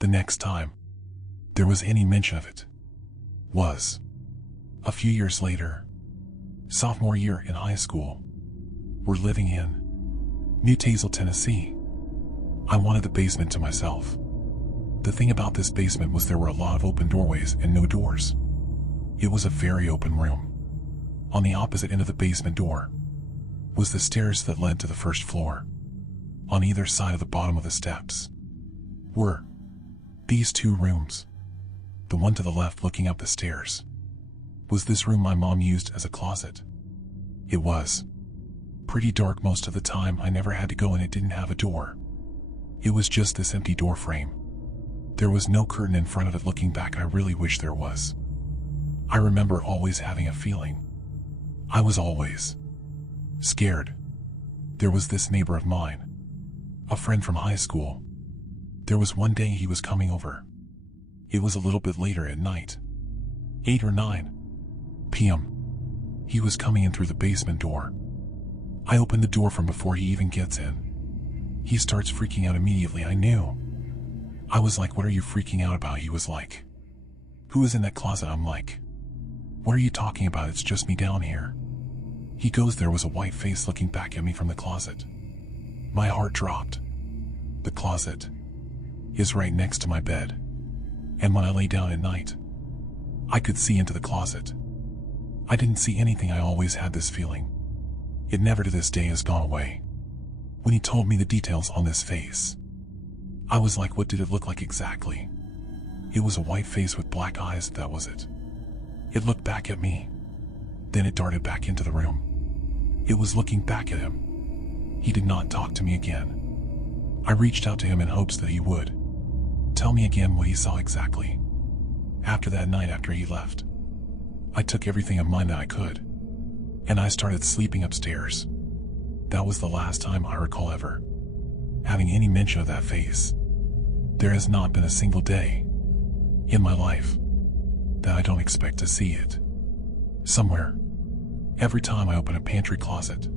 The next time there was any mention of it was a few years later, sophomore year in high school. We're living in New Tazewell, Tennessee. I wanted the basement to myself. The thing about this basement was there were a lot of open doorways and no doors. It was a very open room. On the opposite end of the basement door was the stairs that led to the first floor. On either side of the bottom of the steps were these two rooms. The one to the left looking up the stairs was this room my mom used as a closet. It was pretty dark most of the time. I never had to go and it didn't have a door. It was just this empty door frame. There was no curtain in front of it. Looking back, I really wish there was. I remember always having a feeling. I was always scared. There was this neighbor of mine, a friend from high school. There was one day he was coming over. It was a little bit later at night, 8 or 9 p.m. He was coming in through the basement door. I opened the door from before he even gets in. He starts freaking out immediately. I knew. I was like, "What are you freaking out about?" He was like, "Who is in that closet?" I'm like, "What are you talking about? It's just me down here." He goes, "There was a white face looking back at me from the closet." My heart dropped. The closet is right next to my bed. And when I lay down at night, I could see into the closet. I didn't see anything. I always had this feeling. It never to this day has gone away. When he told me the details on this face, I was like, what did it look like exactly? It was a white face with black eyes. That was it. It looked back at me. Then it darted back into the room. It was looking back at him. He did not talk to me again. I reached out to him in hopes that he would tell me again what he saw exactly. After that night, after he left, I took everything of mine that I could, and I started sleeping upstairs. That was the last time I recall ever having any mention of that face. There has not been a single day in my life that I don't expect to see it somewhere. Every time I open a pantry closet,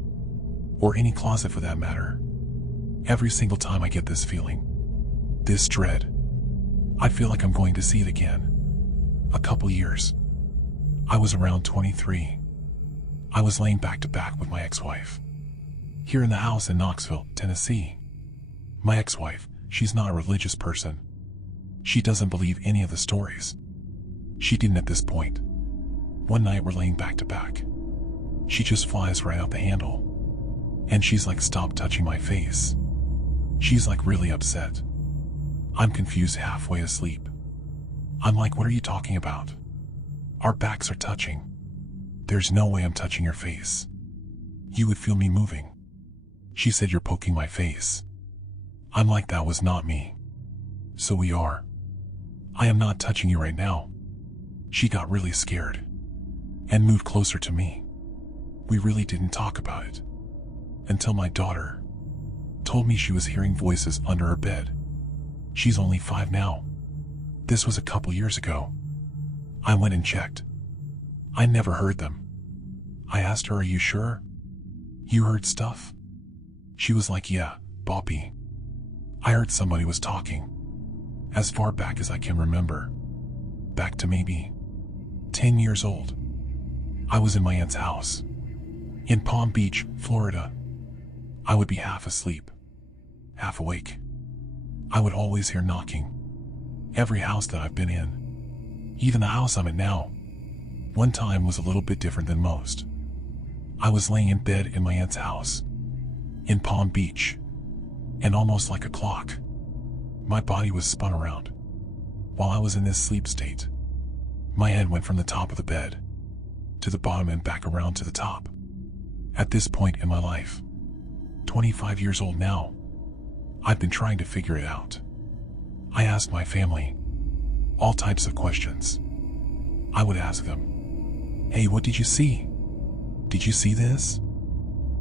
or any closet for that matter, every single time I get this feeling, this dread. I feel like I'm going to see it again. A couple years. I was around 23. I was laying back to back with my ex-wife here in the house in Knoxville, Tennessee. My ex-wife, she's not a religious person. She doesn't believe any of the stories. She didn't at this point. One night we're laying back to back. She just flies right out the handle. And she's like, "Stop touching my face." She's like really upset. I'm confused, halfway asleep. I'm like, "What are you talking about? Our backs are touching. There's no way I'm touching your face. You would feel me moving." She said, "You're poking my face." I'm like, "That was not me." "So we are. I am not touching you right now." She got really scared and moved closer to me. We really didn't talk about it until my daughter told me she was hearing voices under her bed. She's only 5 now. This was a couple years ago. I went and checked. I never heard them. I asked her, "Are you sure? You heard stuff?" She was like, "Yeah, Boppy. I heard somebody was talking." As far back as I can remember, back to maybe 10 years old, I was in my aunt's house in Palm Beach, Florida. I would be half asleep, half awake. I would always hear knocking. Every house that I've been in, even the house I'm in now. One time was a little bit different than most. I was laying in bed in my aunt's house in Palm Beach, and almost like a clock, my body was spun around. While I was in this sleep state, my head went from the top of the bed to the bottom and back around to the top. At this point in my life, 25 years old now, I've been trying to figure it out. I asked my family all types of questions. I would ask them, "Hey, what did you see? Did you see this?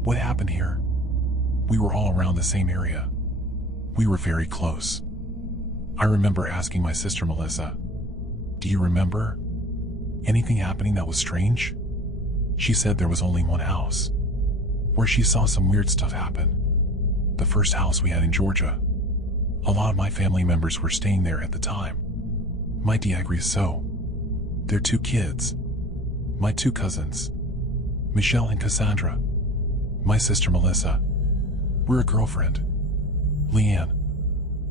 What happened here?" We were all around the same area. We were very close. I remember asking my sister Melissa, "Do you remember anything happening that was strange?" She said there was only one house where she saw some weird stuff happen. The first house we had in Georgia A lot of my family members were staying there at the time. My agrees so. Their 2 kids. My 2 cousins. Michelle and Cassandra. My sister Melissa. We're a girlfriend. Leanne.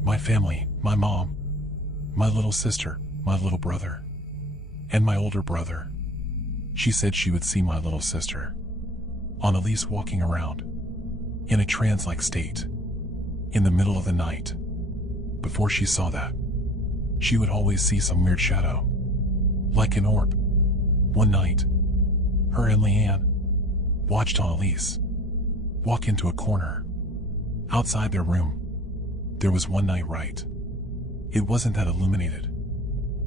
My family, my mom. My little sister, my little brother. And my older brother. She said she would see my little sister. On Elise walking around. In a trance-like state. In the middle of the night. Before she saw that, she would always see some weird shadow. Like an orb. One night, her and Leanne watched Elise walk into a corner. Outside their room, there was one night right. It wasn't that illuminated.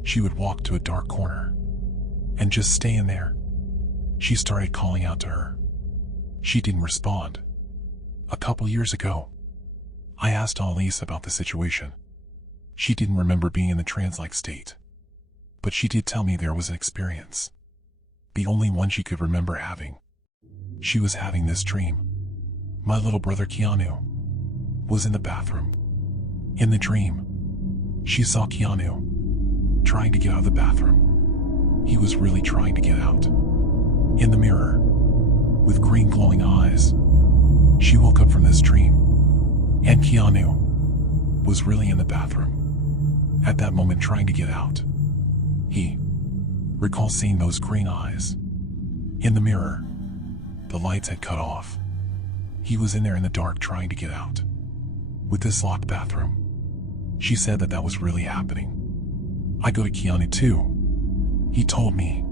She would walk to a dark corner and just stay in there. She started calling out to her. She didn't respond. A couple years ago, I asked Elise about the situation. She didn't remember being in the trance-like state, but she did tell me there was an experience. The only one she could remember having. She was having this dream. My little brother Keanu was in the bathroom. In the dream, she saw Keanu trying to get out of the bathroom. He was really trying to get out. In the mirror, with green glowing eyes, she woke up from this dream, and Keanu was really in the bathroom. At that moment trying to get out. He recalls seeing those green eyes. In the mirror, the lights had cut off. He was in there in the dark trying to get out. With this locked bathroom. She said that was really happening. I go to Keanu too. He told me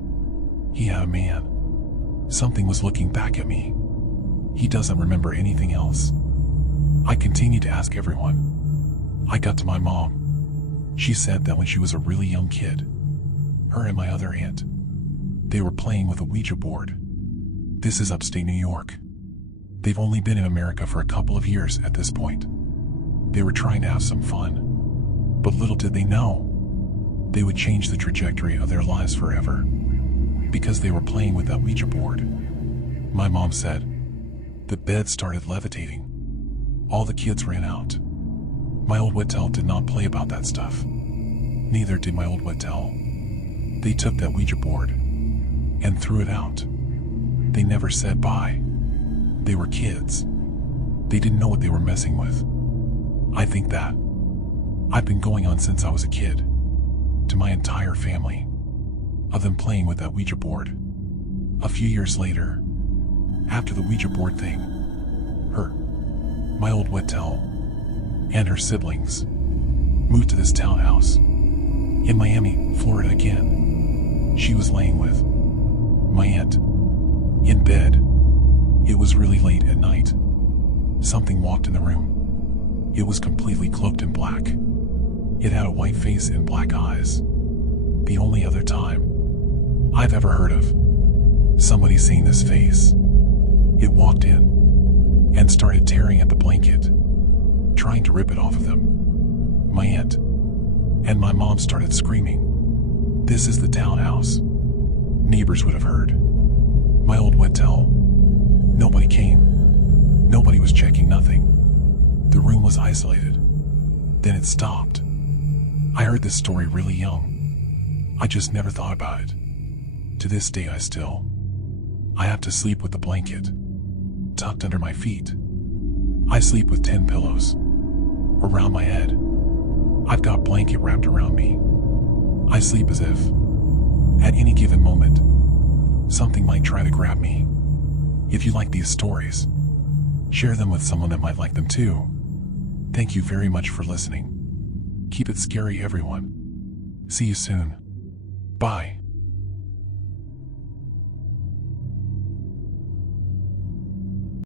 he had a man. Something was looking back at me. He doesn't remember anything else. I continued to ask everyone. I got to my mom. She said that when she was a really young kid, her and my other aunt, they were playing with a Ouija board. This is upstate New York. They've only been in America for a couple of years at this point. They were trying to have some fun. But little did they know, they would change the trajectory of their lives forever. Because they were playing with that Ouija board. My mom said, the bed started levitating. All the kids ran out. My old Whittel did not play about that stuff. Neither did my old Whittel. They took that Ouija board and threw it out. They never said bye. They were kids. They didn't know what they were messing with. I think that I've been going on since I was a kid. To my entire family. Of them playing with that Ouija board. A few years later, after the Ouija board thing, my old Whittel, and her siblings moved to this townhouse in Miami, Florida again. She was laying with my aunt in bed. It was really late at night. Something walked in the room. It was completely cloaked in black. It had a white face and black eyes. The only other time I've ever heard of somebody seeing this face. It walked in and started tearing at the blanket, trying to rip it off of them. My aunt and my mom started screaming. This is the townhouse. Neighbors would have heard. My old Whittel. Nobody came. Nobody was checking nothing. The room was isolated. Then it stopped. I heard this story really young. I just never thought about it. To this day I have to sleep with the blanket tucked under my feet. I sleep with 10 pillows around my head. I've got a blanket wrapped around me. I sleep as if, at any given moment, something might try to grab me. If you like these stories, share them with someone that might like them too. Thank you very much for listening. Keep it scary, everyone. See you soon. Bye.